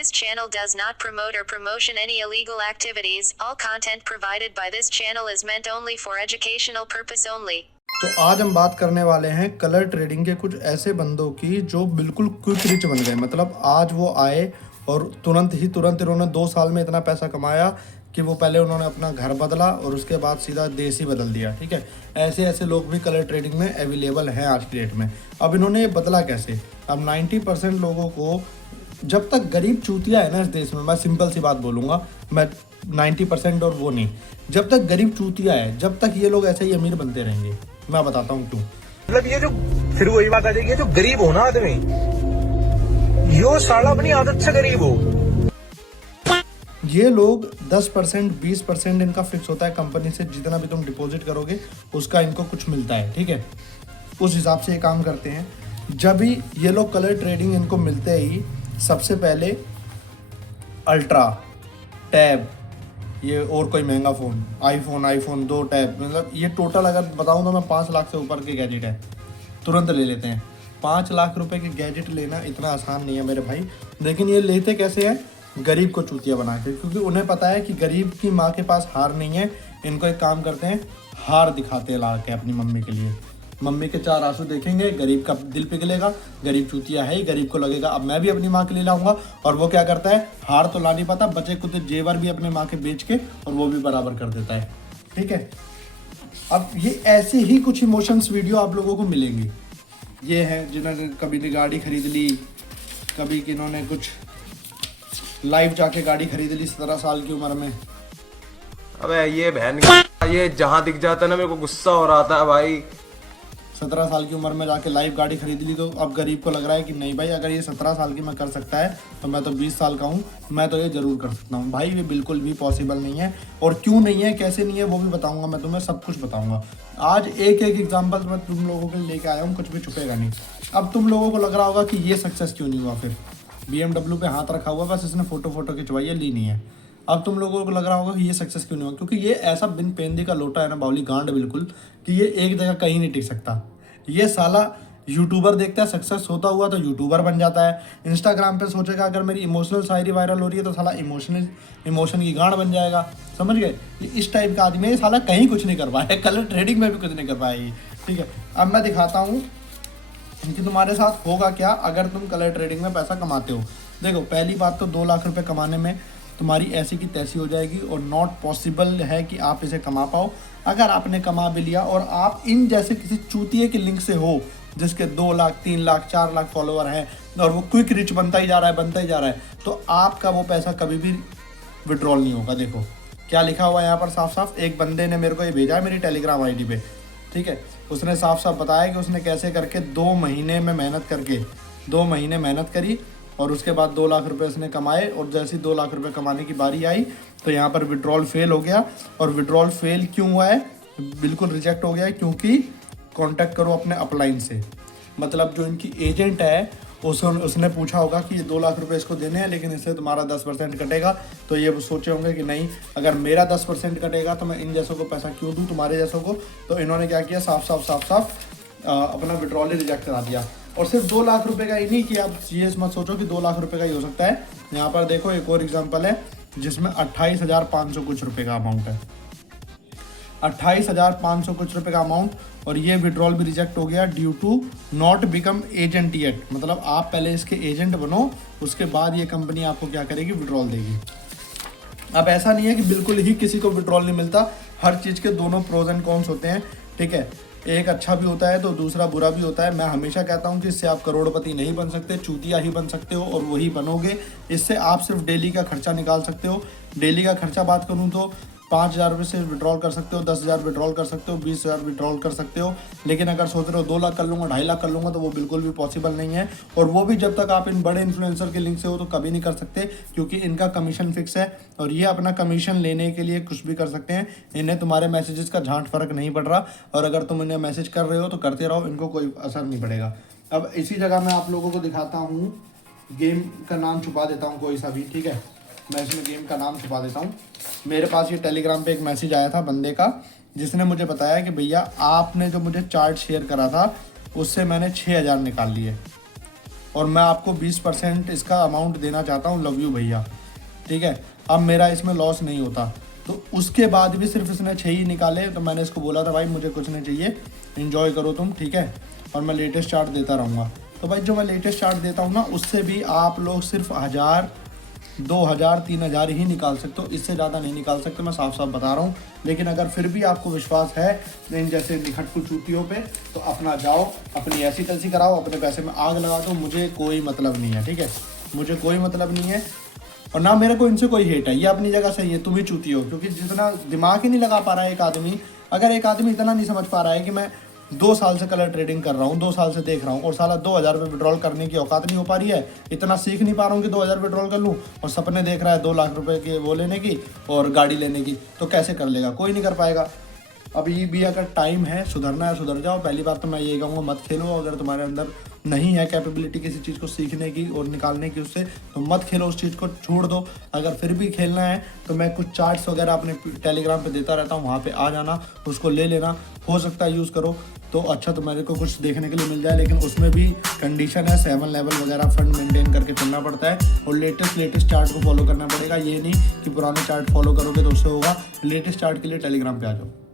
This channel does not promote or promotion any illegal activities. All content provided by this channel is meant only for educational purpose only. तो आज हम बात करने वाले हैं colour trading के कुछ ऐसे बंदों की जो बिल्कुल क्विक रिच बन गए। मतलब आज वो आए और तुरंत इन्होंने 2 साल में इतना पैसा कमाया कि वो पहले उन्होंने अपना घर बदला और उसके बाद सीधा देश ही बदल दिया। ठीक है, ऐसे लोग भी कलर ट्रेडिंग में अवेलेबल हैं आज की डेट में। अब इन्होंने ये बदला कैसे? अब 90% लोगों को, जब तक गरीब चूतिया है ना इस देश में, मैं सिंपल सी बात बोलूँगा, मैं 90% और वो नहीं, जब तक गरीब चूतिया है जब तक ये लोग ऐसे ही अमीर बनते रहेंगे। मैं बताता हूँ क्यों। मतलब ये जो फिर वही बात आ जाएगी, जो गरीब हो ना आदमी, यो साला अपनी आदत से गरीब हो। ये लोग 10% 20% इनका फिक्स होता है कंपनी से, जितना भी तुम डिपॉजिट करोगे उसका इनको कुछ मिलता है। ठीक है, उस हिसाब से ये काम करते हैं। जब भी ये लोग कलर ट्रेडिंग इनको मिलते ही सबसे पहले अल्ट्रा टैब, ये और कोई महंगा फ़ोन, आईफोन 2 टैब, मतलब ये टोटल अगर बताऊं तो मैं 5 लाख से ऊपर के गैजेट है तुरंत ले लेते हैं। 5 लाख रुपए के गैजेट लेना इतना आसान नहीं है मेरे भाई। लेकिन ये लेते कैसे हैं? गरीब को चूतिया बना के, क्योंकि उन्हें पता है कि गरीब की माँ के पास हार नहीं है। इनको एक काम करते हैं, हार दिखाते हैं ला के अपनी मम्मी के लिए। मम्मी के 4 आंसू देखेंगे, गरीब का दिल पिघलेगा, गरीब चूतिया है, गरीब को लगेगा अब मैं भी अपनी माँ के लिए लाऊंगा। और वो क्या करता है, हार तो ला नहीं पाता, बचे कुछ जेवर भी अपने माँ के बेच के और वो भी बराबर कर देता है। ठीक है, अब ये ऐसे ही कुछ इमोशंस वीडियो आप लोगों को मिलेंगी। ये हैं जिन्होंने कभी गाड़ी खरीद ली, कभी किन्होंने कुछ लाइव जाके गाड़ी खरीद ली 17 साल की उम्र में। अबे ये बहन, ये जहाँ दिख जाता है ना मेरे को गुस्सा हो रहा था भाई। 17 साल की उम्र में जाके लाइव गाड़ी खरीद ली, तो अब गरीब को लग रहा है कि नहीं भाई, अगर ये 17 साल की मैं कर सकता है तो मैं तो 20 साल का हूँ, मैं तो ये ज़रूर कर सकता हूँ। भाई ये बिल्कुल भी पॉसिबल नहीं है। और क्यों नहीं है, कैसे नहीं है, वो भी बताऊँगा मैं तुम्हें, सब कुछ बताऊँगा। आज एक एग्जाम्पल मैं तुम लोगों के लिए लेके आया हूँ, कुछ भी छुपेगा नहीं। अब तुम लोगों को लग रहा होगा कि ये सक्सेस क्यों नहीं हुआ, फिर BMW पे हाथ रखा हुआ, बस इसने फोटो खिंचवाई है, ली नहीं है। अब तुम लोगों को लग रहा होगा कि ये सक्सेस क्यों नहीं हुआ, क्योंकि ये ऐसा बिन पेंदी का लोटा है ना, बावली गांड बिल्कुल, कि ये एक जगह कहीं नहीं टिक सकता। ये साला यूट्यूबर देखता है सक्सेस होता हुआ तो यूट्यूबर बन जाता है। इंस्टाग्राम पे सोचेगा अगर मेरी इमोशनल शायरी वायरल हो रही है तो साला इमोशन की गांड बन जाएगा। समझ गए? इस टाइप का आदमी है साला, कहीं कुछ नहीं कर पाया, कलर ट्रेडिंग में भी कुछ नहीं कर पाएगी। ठीक है, अब मैं दिखाता हूँ कि तुम्हारे साथ होगा क्या अगर तुम कलर ट्रेडिंग में पैसा कमाते हो। देखो, पहली बात तो 2 लाख रुपए कमाने में तुम्हारी ऐसी की तैसी हो जाएगी और नॉट पॉसिबल है कि आप इसे कमा पाओ। अगर आपने कमा भी लिया और आप इन जैसे किसी चूतिए के लिंक से हो जिसके 2 लाख 3 लाख 4 लाख फॉलोअर हैं और वो क्विक रिच बनता ही जा रहा है, तो आपका वो पैसा कभी भी विड्रॉल नहीं होगा। देखो क्या लिखा हुआ है यहाँ पर साफ साफ। एक बंदे ने मेरे को ये भेजा है मेरी टेलीग्राम ID पे। ठीक है, उसने साफ साफ बताया कि उसने कैसे करके 2 महीने में मेहनत करके 2 महीने मेहनत करी और उसके बाद 2 लाख रुपए उसने कमाए। और जैसे ही 2 लाख रुपए कमाने की बारी आई तो यहाँ पर विड्रॉल फेल हो गया। और विड्रॉल फेल क्यों हुआ है, बिल्कुल रिजेक्ट हो गया है, क्योंकि कांटेक्ट करो अपने अपलाइन से। मतलब जो इनकी एजेंट है उसने पूछा होगा कि ये 2 लाख रुपए इसको देने हैं, लेकिन इससे तुम्हारा 10% कटेगा। तो ये सोचे होंगे कि नहीं, अगर मेरा 10% कटेगा तो मैं इन जैसों को पैसा क्यों दूँ, तुम्हारे जैसों को। तो इन्होंने क्या किया, साफ अपना विड्रॉल ही रिजेक्ट करा दिया। और सिर्फ 2 लाख रुपए का ही नहीं कि आप ये मत सोचो कि 2 लाख रुपए का ही हो सकता है। यहाँ पर देखो एक और एग्जांपल है जिसमें 28,500 कुछ रुपए का अमाउंट है, 28,500 कुछ रुपए का अमाउंट। और ये विड्रॉल भी रिजेक्ट हो गया due to not become agent yet. मतलब आप पहले इसके एजेंट बनो, उसके बाद ये कंपनी आपको क्या करेगी, विड्रॉल देगी। अब ऐसा नहीं है कि बिल्कुल ही किसी को विड्रॉल नहीं मिलता, हर चीज़ के दोनों प्रोज एंड कॉन्स होते हैं। ठीक है, एक अच्छा भी होता है तो दूसरा बुरा भी होता है। मैं हमेशा कहता हूँ कि इससे आप करोड़पति नहीं बन सकते, चूतिया ही बन सकते हो, और वही बनोगे। इससे आप सिर्फ डेली का खर्चा निकाल सकते हो। डेली का खर्चा बात करूँ तो 5,000 रुपये से विड्रॉल कर सकते हो, 10,000 विड्रॉल कर सकते हो, 20,000 विड्रॉल कर सकते हो। लेकिन अगर सोच रहे हो 2 लाख कर लूँगा, 2.5 लाख कर लूँगा, तो वो बिल्कुल भी पॉसिबल नहीं है। और वो भी जब तक आप इन बड़े इन्फ्लुएंसर के लिंक से हो तो कभी नहीं कर सकते, क्योंकि इनका कमीशन फिक्स है और ये अपना कमीशन लेने के लिए कुछ भी कर सकते हैं। इन्हें तुम्हारे मैसेजेस का झांट फर्क नहीं पड़ रहा, और अगर तुम इन्हें मैसेज कर रहे हो तो करते रहो, इनको कोई असर नहीं पड़ेगा। अब इसी जगह मैं आप लोगों को दिखाता हूँ, गेम का नाम छुपा देता हूँ कोई सा भी। ठीक है, मैं इसमें गेम का नाम छुपा देता हूँ। मेरे पास ये टेलीग्राम पे एक मैसेज आया था बंदे का, जिसने मुझे बताया कि भैया आपने जो मुझे चार्ट शेयर करा था उससे मैंने 6,000 निकाल लिए। और मैं आपको 20% इसका अमाउंट देना चाहता हूँ। लव यू भैया, ठीक है। अब मेरा इसमें लॉस नहीं होता। तो उसके बाद भी सिर्फ इसने 6 ही निकाले, तो मैंने इसको बोला था भाई मुझे कुछ नहीं चाहिए, एंजॉय करो तुम, ठीक है, और मैं लेटेस्ट चार्ट देता रहूँगा। तो भाई जो मैं लेटेस्ट चार्ट देता हूँ ना, उससे भी आप लोग सिर्फ 1000, 2000, 3000 ही निकाल सकते हो, इससे ज़्यादा नहीं निकाल सकते, मैं साफ साफ बता रहा हूँ। लेकिन अगर फिर भी आपको विश्वास है इन जैसे निखटकू चूतियों पे, तो अपना जाओ, अपनी ऐसी तैसी कराओ, अपने पैसे में आग लगा दो, मुझे कोई मतलब नहीं है, ठीक है, मुझे कोई मतलब नहीं है। और ना मेरे को इनसे कोई हेट है, ये अपनी जगह सही है, तुम ही चूती हो, क्योंकि जितना दिमाग ही नहीं लगा पा रहा है एक आदमी, अगर एक आदमी इतना नहीं समझ पा रहा है कि मैं 2 साल से कलर ट्रेडिंग कर रहा हूँ, 2 साल से देख रहा हूँ, और साला 2000 रुपये विड्रॉल करने की औकात नहीं हो पा रही है, इतना सीख नहीं पा रहा हूँ कि 2000 विड्रॉल कर लूँ, और सपने देख रहा है 2 लाख रुपए के वो लेने की और गाड़ी लेने की, तो कैसे कर लेगा, कोई नहीं कर पाएगा। अब ये भी अगर टाइम है सुधरना है, सुधर जाओ। पहली बात तो मैं यही कहूँगा, मत खेलो, अगर तुम्हारे अंदर नहीं है कैपेबिलिटी किसी चीज़ को सीखने की और निकालने की उससे, तो मत खेलो, उस चीज़ को छोड़ दो। अगर फिर भी खेलना है तो मैं कुछ चार्ट्स वगैरह अपने टेलीग्राम पे देता रहता हूँ, वहाँ पे आ जाना, उसको ले लेना, हो सकता है यूज़ करो तो अच्छा, तो मेरे को कुछ देखने के लिए मिल जाए। लेकिन उसमें भी कंडीशन है, 7 लेवल वगैरह फंड मेंटेन करके चलना पड़ता है, और लेटेस्ट चार्ट को फॉलो करना पड़ेगा। ये नहीं कि पुराने चार्ट फॉलो करोगे तो उससे होगा। लेटेस्ट चार्ट के लिए टेलीग्राम पे आ जाओ।